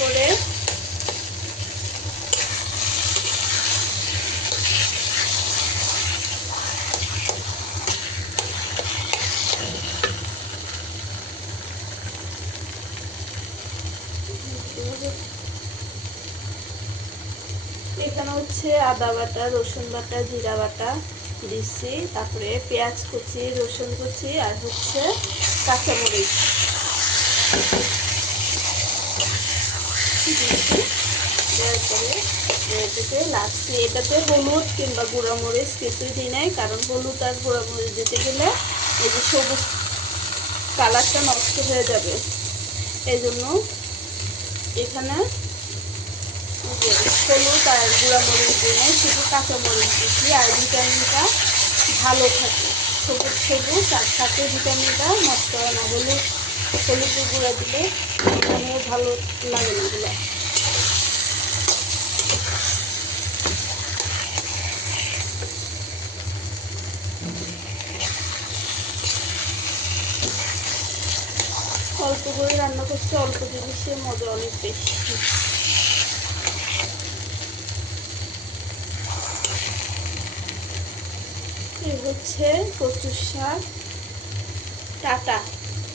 করে এখানে হচ্ছে আদা বাটা, রসুন বাটা, জিরা বাটা দিচ্ছি, তারপরে পেঁয়াজ কুচি, রসুন কুচি আর হচ্ছে কাঁচামরিচ দিয়েছি। দেওয়ার পরে এটাকে লাস্টে এটাতে হলুদ কিংবা গুঁড়ামরিচ কিছুই দিই নাই, কারণ হলুদ আর গুঁড়ামরিচ দিতে গেলে এই যে সবুজ কালারটা নষ্ট হয়ে যাবে। এই জন্য এখানে হলুদ আর গুঁড়ামরিচ দিয়ে নেই, শুধু কাঁচামরিচ দিচ্ছি। আর ভিটামিনটা ভালো থাকে, সবুজ সবুজ আর সাথে ভিটামিনটা নষ্ট হয় না। হলুদের গুঁড়া দিলে ভিটামিনও ভালো লাগে না এগুলো। অল্প করে রান্না করছি, অল্প জিনিসের মজা অনেক বেশি। এই হচ্ছে কচুর শাক। টাটা।